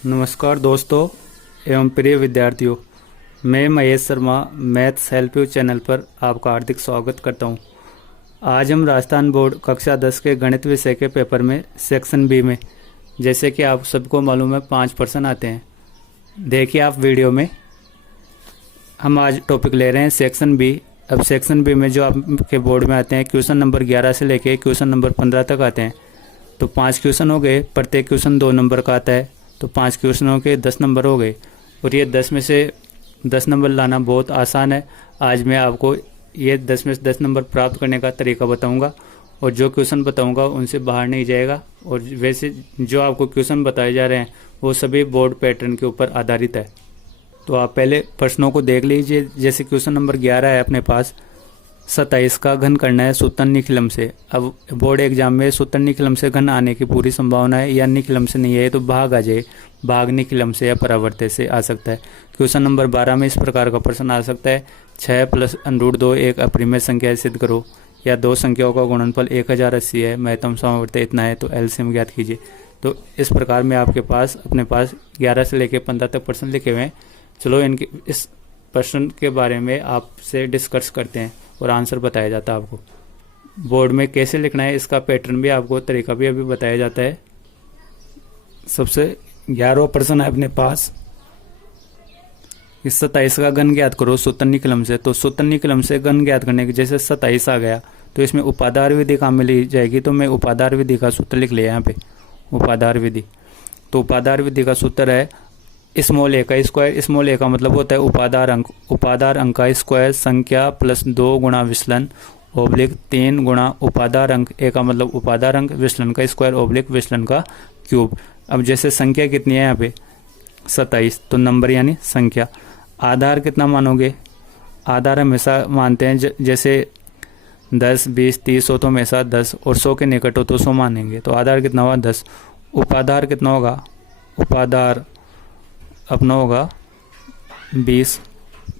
नमस्कार दोस्तों एवं प्रिय विद्यार्थियों, मैं Mahesh Sharma maths help you channel पर आपका हार्दिक स्वागत करता हूं। आज हम राजस्थान बोर्ड कक्षा 10 के गणित विषय के पेपर में सेक्शन बी में, जैसे कि आप सबको मालूम है, 5 प्रश्न आते हैं। देखिए आप वीडियो में, हम आज टॉपिक ले रहे हैं सेक्शन बी। अब सेक्शन बी में जो आपके बोर्ड में आते हैं, क्वेश्चन नंबर 11 से लेके क्वेश्चन नंबर 15 तक आते हैं। तो 5 क्वेश्चन हो गए, प्रत्येक क्वेश्चन 2 नंबर का आता है, तो 5 क्वेश्चनों के 10 नंबर हो गए। और ये 10 में से 10 नंबर लाना बहुत आसान है। आज मैं आपको ये 10 में से 10 नंबर प्राप्त करने का तरीका बताऊंगा, और जो क्वेश्चन बताऊंगा उनसे बाहर नहीं जाएगा। और वैसे जो आपको क्वेश्चन बताए जा रहे हैं वो सभी बोर्ड पैटर्न के ऊपर आधारित है। तो आप पहले प्रश्नों को देख लीजिए। जैसे क्वेश्चन नंबर 11 है अपने पास, 27 का घन करना है सूत्र निखिलम से। अब बोर्ड एग्जाम में सूत्र निखिलम से घन आने की पूरी संभावना है, या निखिलम से नहीं है तो भाग आ जाए, भाग निखिलम से या परावर्ते से आ सकता है। क्वेश्चन नंबर 12 में इस प्रकार का प्रश्न आ सकता है, 6 + √2 एक अपरिमेय संख्या सिद्ध करो, या दो संख्याओं का गुणनफल 1080 है, महत्तम सामर्थ्य इतना है, तो एलसीएम ज्ञात कीजिए। तो इस प्रकार में आपके पास अपने पास 11 से लेकर 15 तक प्रश्न लिखे हुए हैं। चलो इनके इस प्रश्न के बारे में आपसे डिस्कस करते हैं और आंसर बताया जाता है आपको। बोर्ड में कैसे लिखना है इसका पैटर्न भी आपको, तरीका भी अभी बताया जाता है। सबसे 11वां प्रश्न है अपने पास, इस 27 का घन ज्ञात करो सूत्र निकलम से। तो सूत्र निकलम से घन ज्ञात करने के, जैसे 27 आ गया तो इसमें उपादार विधि काम में ली जाएगी। तो मैं उपादार विधि का सूत्र लिख लिया यहाँ पे, उपादार विधि। तो उपादार विधि का सूत्र है स्मॉल ए का स्क्वायर। स्मॉल ए का मतलब होता है उपादार अंक, उपादार अंक का स्क्वायर संख्या प्लस 2 गुणा विचलन ओब्लिक 3 गुणा उपादार अंक। ए का मतलब उपादार अंक, विचलन का स्क्वायर ओब्लिक विचलन का क्यूब। अब जैसे संख्या कितनी है यहाँ पे 27, तो नंबर यानी संख्या। आधार कितना मानोगे? आधार हमेशा मानते हैं, जैसे 10, 20, 30 हो तो हमेशा 10, और 100 के निकट हो तो 100 मानेंगे। तो आधार कितना होगा 10। उपादार कितना होगा? उपादार अपना होगा 20।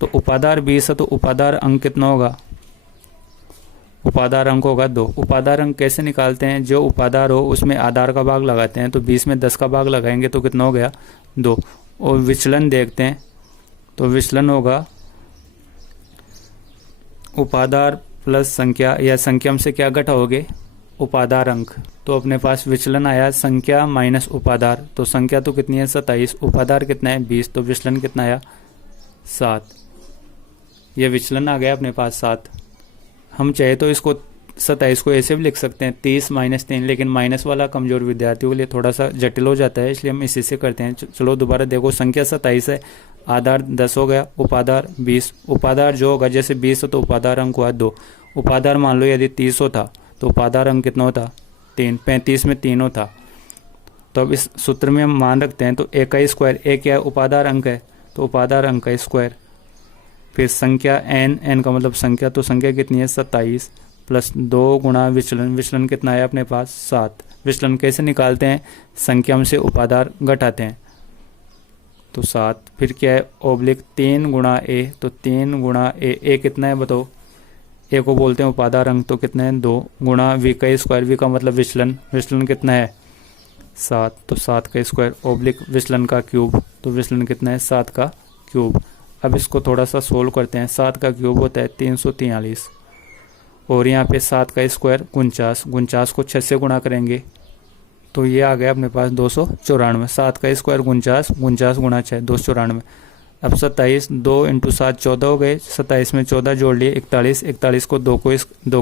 तो उपादार 20 है तो उपादार अंक कितना होगा? उपादार अंक होगा 2। उपादार अंक कैसे निकालते हैं? जो उपादार हो उसमें आधार का भाग लगाते हैं, तो 20 में 10 का भाग लगाएंगे तो कितना हो गया? 2। और विचलन देखते हैं, तो विचलन होगा उपादार प्लस संख्या, या संख्या से क्या घटाओगे? उपादार अंक। तो अपने पास विचलन आया संख्या माइनस उपादार। तो संख्या तो कितनी है 27, उपादार कितना है 20, तो विचलन कितना आया 7। ये विचलन आ गया अपने पास 7। हम चाहे तो इसको 27 को ऐसे भी लिख सकते हैं 30 - 3, लेकिन माइनस वाला कमजोर विद्यार्थियों के लिए थोड़ा सा जटिल हो जाता है, इसलिए हम इसी से करते हैं। चलो दोबारा देखो, संख्या 27 है, आधार 10 हो गया, उपादार 20। उपादार जो होगा, जैसे 20 हो तो उपादार अंक हुआ 2। उपादार मान लो यदि 30 था तो उपादार अंक कितना होता? 3। 35 में 3 होता। तो अब इस सूत्र में हम मान रखते हैं, तो ए का स्क्वायर, ए क्या है? उपादार अंक है, तो उपादार अंक का स्क्वायर। फिर संख्या एन का मतलब संख्या, तो संख्या कितनी है 27 प्लस 2 गुणा विचलन। विचलन कितना है अपने पास 7। विचलन कैसे निकालते हैं? संख्या से उपादार घटाते हैं, तो 7। फिर क्या है? ओब्लिक 3 गुणा ए, तो 3 गुणा ए कितना है बताओ? ए को बोलते हैं उपादार अंक, तो कितना है 2 गुणा वी का स्क्वायर। वी का मतलब विचलन, विचलन कितना है 7, तो 7 का स्क्वायर ओब्लिक विचलन का क्यूब। तो विचलन कितना है 7 का क्यूब। अब इसको थोड़ा सा सोल्व करते हैं। 7 का क्यूब होता है 343, और यहाँ पे 7 का स्क्वायर 49। 49 को 6 से गुणा करेंगे तो ये आ गया अपने पास 294। 7 का स्क्वायर 49, 49 गुणा 6 294। अब 27, 2 × 7 14 हो गए। 27 में 14 जोड़ लिए 41। 41 को 2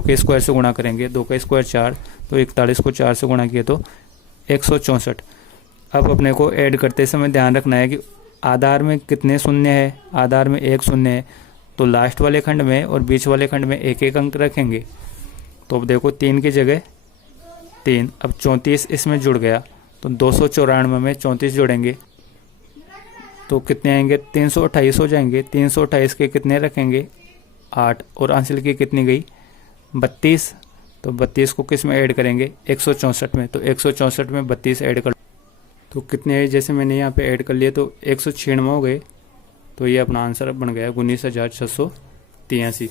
के स्क्वायर से गुणा करेंगे, 2 का स्क्वायर 4, तो 41 को 4 से गुणा किए तो 164। अब अपने को ऐड करते समय ध्यान रखना है कि आधार में कितने शून्य है? आधार में 1 शून्य है, तो लास्ट वाले खंड में और बीच वाले खंड में एक एक अंक रखेंगे। तो अब देखो 3 की जगह 3। अब 34 इसमें जुड़ गया, तो 294 में 34 जोड़ेंगे तो कितने आएंगे? 328 हो जाएंगे। 328 के कितने रखेंगे? 8। और आंसर की कितनी गई? 32। तो 32 को किस में ऐड करेंगे? 164 में। तो 164 में 32 ऐड कर, तो कितने? जैसे मैंने यहाँ पे ऐड कर लिए तो 196 हो गए। तो ये अपना आंसर बन गया 19,683।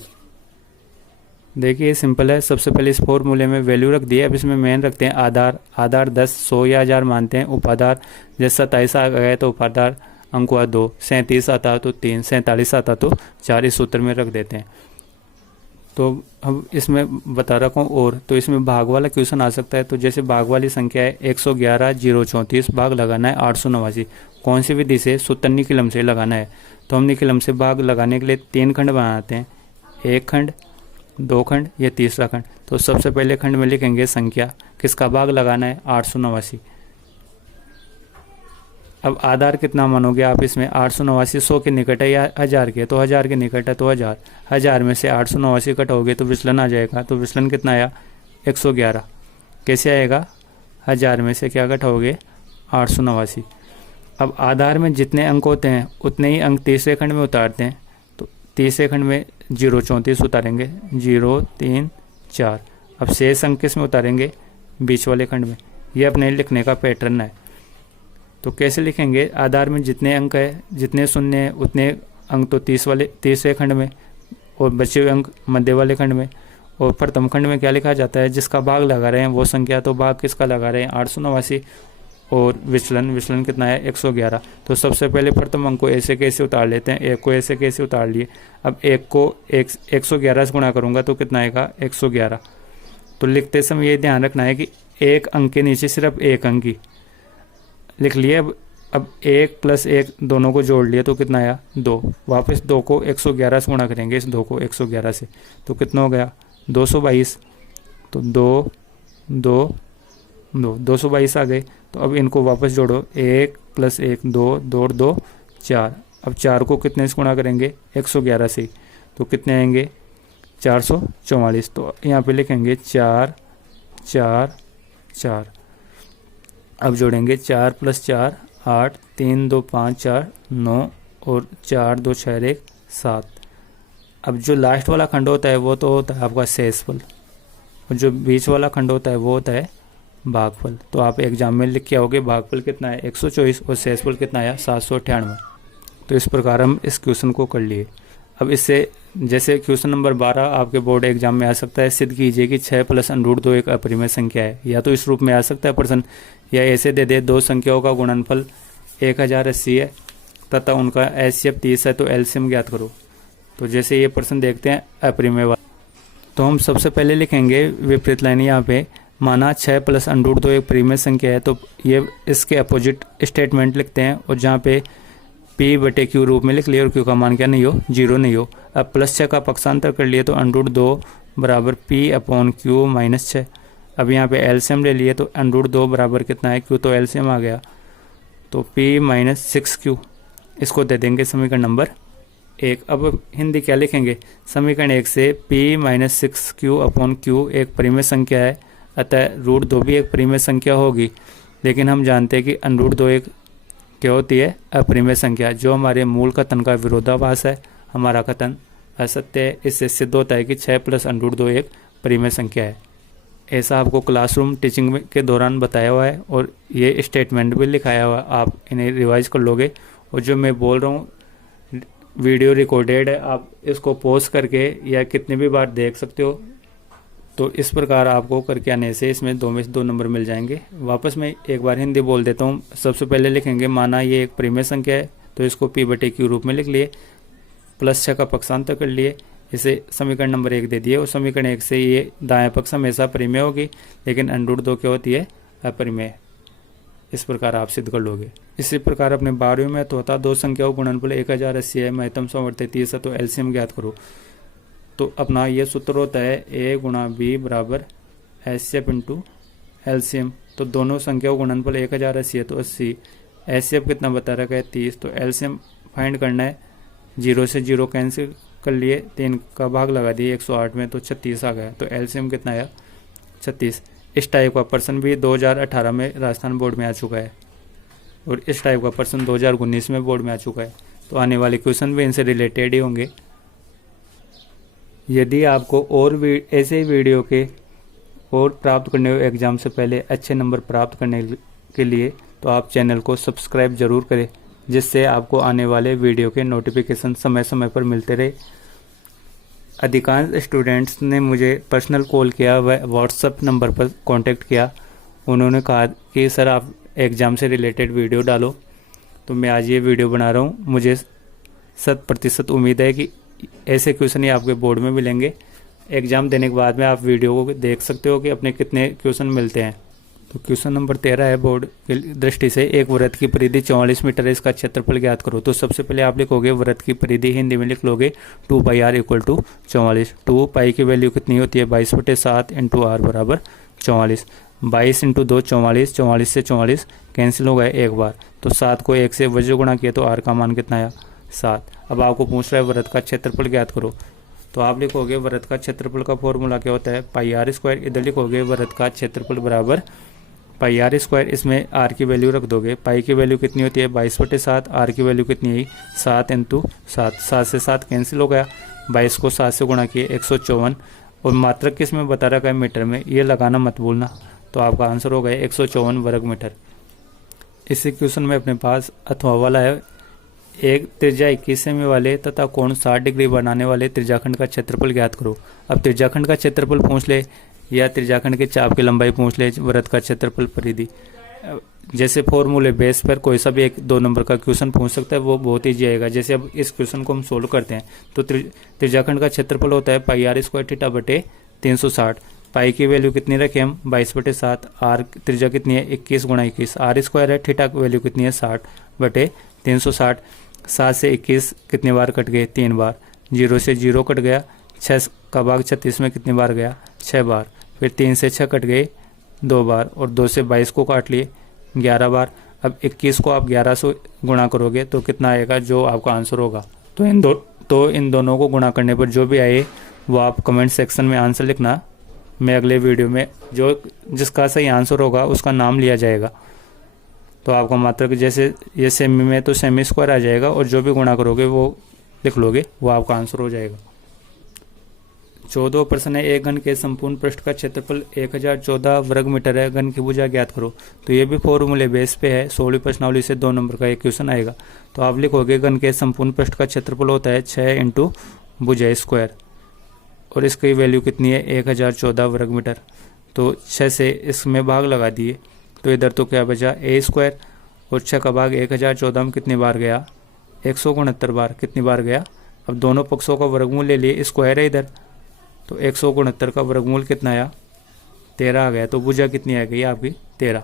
देखिए सिंपल है। सबसे पहले इस फॉर्मूले में वैल्यू रख दिए। अब इसमें मेन रखते हैं आधार। आधार 10, 100 या 1000 मानते हैं। उपाधार जैसे 27 आ गया तो उपाधार अंक हुआ 2, 37 आता तो 3, 47 आता तो 4, इस सूत्र में रख देते हैं। तो अब इसमें बता रखा हूँ और तो इसमें भाग वाला क्वेश्चन आ सकता है। तो जैसे भाग वाली संख्या है 111 034, भाग लगाना है 889। कौन सी विधि से? सूत्र निकलम से लगाना है। तो हम निकलम से भाग लगाने के लिए 3 खंड बनाते हैं, 1 खंड, 2 खंड, ये तीसरा खंड। तो सबसे पहले खंड में लिखेंगे संख्या, किसका भाग लगाना है? 889। अब आधार कितना मानोगे आप इसमें? 889 100 के निकट है या 1000 के? तो 1000 के निकट है तो 1000। 1000 में से 889 कटोगे तो विचलन आ जाएगा। तो विचलन कितना आया? 111। कैसे आएगा? 1000 में से क्या घटाओगे? 889। अब आधार में जितने अंक होते हैं उतने ही अंक तीसरे खंड में उतारते हैं। तो तीसरे खंड में 034 उतारेंगे, 0 3 4। अब शेष अंक किस में उतारेंगे? बीच वाले खंड में। ये अपने लिखने का पैटर्न है। तो कैसे लिखेंगे? आधार में जितने अंक है, जितने शून्य हैं उतने अंक तो तीसरे खंड में, और बचे हुए अंक मध्य वाले खंड में। और प्रथम खंड में क्या लिखा जाता है? जिसका भाग लगा रहे हैं वो संख्या। तो भाग किसका लगा रहे हैं? 889। और विचलन कितना है? 111। तो सबसे पहले प्रथम अंक को ऐसे कैसे उतार लेते हैं? 1 को ऐसे कैसे उतार लिए। अब 1 को 111 से गुणा करूँगा तो कितना आएगा? 111। तो लिखते समय ये ध्यान रखना है कि एक अंक के नीचे सिर्फ एक अंक ही लिख लिए। अब 1 + 1 दोनों को जोड़ लिए तो कितना आया? 2। वापस 2 को 111 से गुणा करेंगे, इस 2 को 111 से, तो कितना हो गया? 222। तो 2 2 2 222 आ गए। तो अब इनको वापस जोड़ो, 1 + 1 2, 2 और 2 4। अब 4 को कितने से गुणा करेंगे? 111 से, तो कितने आएंगे? 444। तो यहाँ पे लिखेंगे 4 4 4। अब जोड़ेंगे 4 + 4 8, 3 2 5 4 9 और 4 2 6 1 7। अब जो लास्ट वाला खंड होता है वो तो होता है आपका शेषफल, और जो बीच वाला खंड होता है वो होता है भागफल। तो आप एग्जाम में लिख के आओगे भागफल कितना है? 124 और शेषफल कितना आया? 798। तो इस प्रकार हम इस क्वेश्चन को कर लिए। अब इससे जैसे क्वेश्चन नंबर 12 आपके बोर्ड एग्जाम में आ सकता है, सिद्ध कीजिए कि 6 + √2 एक अपरिमेय संख्या है। या तो इस रूप में आ सकता है प्रश्न, या ऐसे दे दे दो संख्याओं का गुणनफल 1080 है तथा उनका एचसीएफ 30 है, तो एलसीएम ज्ञात करो। तो जैसे ये प्रश्न देखते हैं अपरिमेय वाला, तो हम सबसे पहले लिखेंगे विपरीत लाइन यहाँ पे, माना 6 + √2 एक परिमेय संख्या है, तो ये इसके अपोजिट स्टेटमेंट लिखते हैं, और जहाँ पे P/Q रूप में लिख लिए और Q का मान क्या नहीं हो? 0 नहीं हो। अब +6 का पक्षांतर कर लिए तो √2 बराबर P/Q - 6। अब यहाँ पे एलसीएम ले लिए तो √2 बराबर कितना है? Q तो एलसीएम आ गया, तो P - 6Q, इसको दे देंगे समीकरण नंबर 1। अब हिंदी क्या लिखेंगे? समीकरण 1 से P - 6Q/Q एक परिमेय संख्या है, अतः √2 भी एक परिमेय संख्या होगी। लेकिन हम जानते हैं कि √2 एक क्या होती है? अपरिमेय संख्या। जो हमारे मूल कथन का विरोधाभास है, हमारा कथन असत्य है। इससे सिद्ध होता है कि 6 + √2 एक परिमेय संख्या है। ऐसा आपको क्लासरूम टीचिंग के दौरान बताया हुआ है, और ये स्टेटमेंट भी लिखाया हुआ है। आप इन्हें रिवाइज कर लोगे, और जो मैं बोल रहा हूँ वीडियो रिकॉर्डेड है, आप इसको पॉज करके या कितनी भी बार देख सकते हो। तो इस प्रकार आपको करके आने से इसमें 2 में से 2 नंबर मिल जाएंगे। वापस मैं एक बार हिंदी बोल देता हूँ। सबसे पहले लिखेंगे, माना ये एक परिमेय संख्या है, तो इसको P/Q रूप में लिख लिए, +6 का पक्षांतर कर लिए, इसे समीकरण नंबर 1 दे दिए। और समीकरण 1 से ये दाएं पक्ष हमेशा परिमेय होगी, लेकिन √2 क्या होती है? अपरिमेय। इस प्रकार आप सिद्ध कर लोगे। इसी प्रकार अपने 12वीं में तो होता दो संख्याओं गुणनफल 1080 है, महत्तम समवर्ती 30 है, तो एलसीएम ज्ञात करो। तो अपना ये सूत्र होता है A × B बराबर HCF × LCM। तो दोनों संख्याओं गुणनफल 1080 है, तो 80। HCF कितना बता रखा है? 30। तो LCM फाइंड करना है। 0 से 0 कैंसिल कर लिए, 3 का भाग लगा दिए 108 में, तो 36 आ गया। तो LCM कितना आया? 36। इस टाइप का प्रश्न भी 2018 में राजस्थान बोर्ड में आ चुका है, और इस टाइप का प्रश्न 2019 में बोर्ड में आ चुका है। तो आने वाले क्वेश्चन भी इनसे रिलेटेड ही होंगे। यदि आपको और भी ऐसे ही वीडियो के और प्राप्त करने हो एग्ज़ाम से पहले अच्छे नंबर प्राप्त करने के लिए, तो आप चैनल को सब्सक्राइब ज़रूर करें, जिससे आपको आने वाले वीडियो के नोटिफिकेशन समय समय पर मिलते रहे। अधिकांश स्टूडेंट्स ने मुझे पर्सनल कॉल किया व व्हाट्सएप नंबर पर कांटेक्ट किया। उन्होंने कहा कि सर आप एग्ज़ाम से रिलेटेड वीडियो डालो, तो मैं आज ये वीडियो बना रहा हूँ। मुझे 100% उम्मीद है कि ऐसे क्वेश्चन ही आपके बोर्ड में मिलेंगे। एग्ज़ाम देने के बाद में आप वीडियो को देख सकते हो कि अपने कितने क्वेश्चन मिलते हैं। तो क्वेश्चन नंबर 13 है बोर्ड की दृष्टि से, एक वृत्त की परिधि 44 मीटर है, इसका क्षेत्रफल ज्ञात करो। तो सबसे पहले आप लिखोगे वृत्त की परिधि, हिंदी में लिख लोगे 2πr इक्वल टू 44। 2 पाई की वैल्यू कितनी होती है 22/7 इंटू आर बराबर 44। 22 इंटू 2 44, 44 से 44 कैंसिल हो गए एक बार, तो 7 को 1 से वज्र गुणा किया तो आर का मान कितना आया 7। अब आपको पूछ रहा है वृत्त का क्षेत्रफल ज्ञात करो, तो आप लिखोगे वृत्त का क्षेत्रफल का फॉर्मूला क्या होता है πr²। इधर लिखोगे वृत्त का क्षेत्रफल बराबर πr², इसमें आर की वैल्यू रख दोगे। पाई की वैल्यू कितनी होती है 22/7, आर की वैल्यू कितनी है 7 इंटू 7, 7 से 7 कैंसिल हो गया, 22 को 7 से गुणा किए 154, और मात्रक किस में बता रखा है मीटर में, ये लगाना मत भूलना। तो आपका आंसर हो गया 154 वर्ग मीटर। इसी क्वेश्चन में अपने पास अथवा वाला है, एक त्रिज्या 21 सेमी वाले तथा कोण 60 डिग्री बनाने वाले त्रिज्याखंड का क्षेत्रफल ज्ञात करो। अब त्रिज्याखंड का क्षेत्रफल पूछ ले या त्रिज्याखंड के चाप की लंबाई पूछ ले, वृत्त का क्षेत्रफल परिधि, जैसे फॉर्मूले बेस पर कोई सा भी 1-2 नंबर का क्वेश्चन पूछ सकता है, वो बहुत ईजी आएगा। जैसे अब इस क्वेश्चन को हम सोल्व करते हैं तो त्रिज्याखंड का क्षेत्रफल होता है πr² थीटा / 360। पाई की वैल्यू कितनी रखें हम 22/7, आर त्रिज्या कितनी है 21 × 21, r² है, थीटा की वैल्यू कितनी है 60/360। 7 से 21 कितनी बार कट गए 3 बार, 0 से 0 कट गया, 6 का भाग 36 में कितनी बार गया 6 बार, फिर 3 से 6 कट गए 2 बार, और 2 से 22 को काट लिए 11 बार। अब 21 को आप 11 से गुणा करोगे तो कितना आएगा जो आपका आंसर होगा। तो इन दोनों को गुणा करने पर जो भी आए वो आप कमेंट सेक्शन में आंसर लिखना। मैं अगले वीडियो में जिसका सही आंसर होगा उसका नाम लिया जाएगा। तो आपका मात्रक जैसे ये सेमी में तो सेमी स्क्वायर आ जाएगा, और जो भी गुणा करोगे वो लिख लोगे, वो आपका आंसर हो जाएगा। 14 प्रश्न है, एक घन के संपूर्ण पृष्ठ का क्षेत्रफल 1014 वर्ग मीटर है, घन की भुजा ज्ञात करो। तो ये भी फॉर्मूले बेस पे है, 16वीं प्रश्नावली से 2 नंबर का एक क्वेश्चन आएगा। तो आप लिखोगे घन के संपूर्ण पृष्ठ का क्षेत्रफल होता है 6 इंटू भुजा स्क्वायर, और इसकी वैल्यू कितनी है 1014 वर्ग मीटर। तो 6 से इसमें भाग लगा दिए, तो इधर तो क्या बचा a², और 6 का भाग 1014 में कितनी बार गया 169 बार, कितनी बार गया। अब दोनों पक्षों का वर्गमूल ले लिए, स्क्वायर है इधर, तो 169 का वर्गमूल कितना आया 13 आ गया। तो भुजा कितनी आ गई आपकी 13।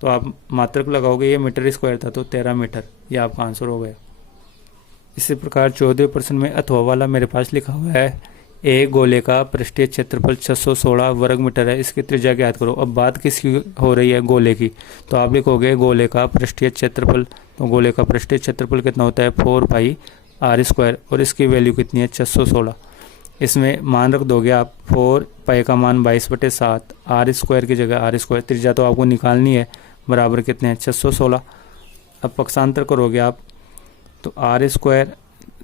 तो आप मात्रक लगाओगे, ये मीटर स्क्वायर था तो 13 मीटर, ये आपका आंसर हो गया। इसी प्रकार 14वें प्रश्न में अथवा वाला मेरे पास लिखा हुआ है, एक गोले का पृष्ठीय क्षेत्रफल 616 वर्ग मीटर है, इसकी त्रिज्या ज्ञात करो। अब बात किसकी हो रही है गोले की, तो आप लिखोगे गोले का पृष्ठीय क्षेत्रफल। तो गोले का पृष्ठीय क्षेत्रफल कितना होता है 4πr², और इसकी वैल्यू कितनी है 616। इसमें मान रख दोगे आप, 4 पाई का मान 22/7, r² की जगह r², त्रिज्या तो आपको निकालनी है, बराबर कितने हैं 616। अब पक्षांतर करोगे आप, तो r²,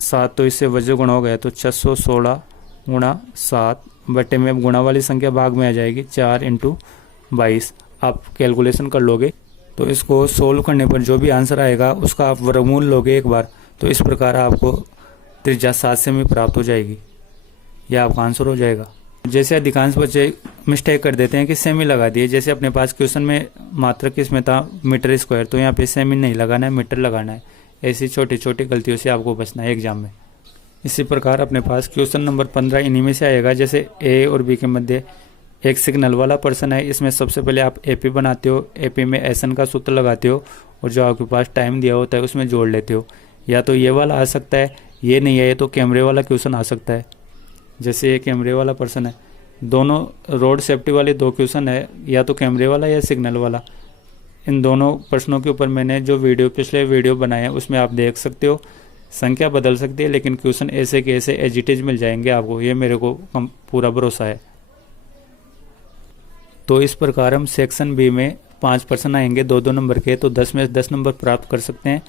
7 तो इससे वज्र गुणा हो गया, तो 616 × 7 बटे में अब गुणा वाली संख्या भाग में आ जाएगी 4 इंटू 22। आप कैलकुलेशन कर लोगे, तो इसको सोल्व करने पर जो भी आंसर आएगा उसका आप वर्गमूल लोगे एक बार, तो इस प्रकार आपको त्रिज्या 7 सेमी प्राप्त हो जाएगी, यह आपका आंसर हो जाएगा। जैसे अधिकांश बच्चे मिस्टेक कर देते हैं कि सेमी लगा दिए, जैसे अपने पास क्वेश्चन में मात्रक किसमें था मीटर स्क्वायर, तो यहाँ पे सेमी नहीं लगाना है, मीटर लगाना है। ऐसी छोटी छोटी गलतियों से आपको बचना है एग्जाम में। इसी प्रकार अपने पास क्वेश्चन नंबर 15 इन्हीं में से आएगा। जैसे ए और बी के मध्य एक सिग्नल वाला पर्सन है, इसमें सबसे पहले आप एपी बनाते हो, एपी में एसन का सूत्र लगाते हो, और जो आपके पास टाइम दिया होता है उसमें जोड़ लेते हो। या तो ये वाला आ सकता है, ये नहीं है तो कैमरे वाला क्वेश्चन आ सकता है। जैसे ये कैमरे वाला पर्सन है, दोनों रोड सेफ्टी वाले 2 क्वेश्चन है, या तो कैमरे वाला या सिग्नल वाला। इन दोनों प्रश्नों के ऊपर मैंने जो पिछले वीडियो बनाए हैं उसमें आप देख सकते हो। संख्या बदल सकती है, लेकिन क्वेश्चन ऐसे के ऐसे एज इट इज मिल जाएंगे आपको, ये मेरे को पूरा भरोसा है। तो इस प्रकार हम सेक्शन बी में 5 प्रश्न आएंगे 2-2 नंबर के, तो 10 में 10 नंबर प्राप्त कर सकते हैं।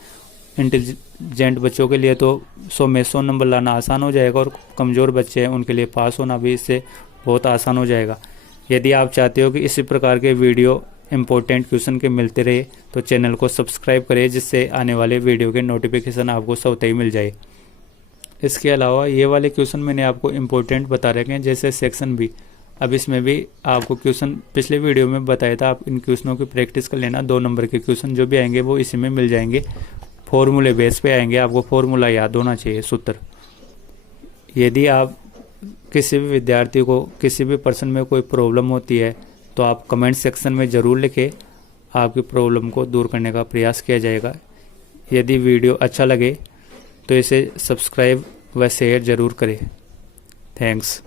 इंटेलिजेंट बच्चों के लिए तो 100 में 100 नंबर लाना आसान हो जाएगा, और कमज़ोर बच्चे हैं उनके लिए पास होना भी इससे बहुत आसान हो जाएगा। यदि आप चाहते हो कि इसी प्रकार के वीडियो इंपॉर्टेंट क्वेश्चन के मिलते रहे, तो चैनल को सब्सक्राइब करें, जिससे आने वाले वीडियो के नोटिफिकेशन आपको स्वतः ही मिल जाए। इसके अलावा ये वाले क्वेश्चन मैंने आपको इम्पोर्टेंट बता रखे हैं, जैसे सेक्शन बी। अब इसमें भी आपको क्वेश्चन पिछले वीडियो में बताया था, आप इन क्वेश्चनों की प्रैक्टिस कर लेना। 2 नंबर के क्वेश्चन जो भी आएंगे वो इसी में मिल जाएंगे, फॉर्मूले बेस पे आएंगे, आपको फॉर्मूला याद होना चाहिए, सूत्र। यदि आप किसी भी विद्यार्थी को, किसी भी पर्सन में कोई प्रॉब्लम होती है तो आप कमेंट सेक्शन में ज़रूर लिखें, आपकी प्रॉब्लम को दूर करने का प्रयास किया जाएगा। यदि वीडियो अच्छा लगे तो इसे सब्सक्राइब व शेयर ज़रूर करें। थैंक्स।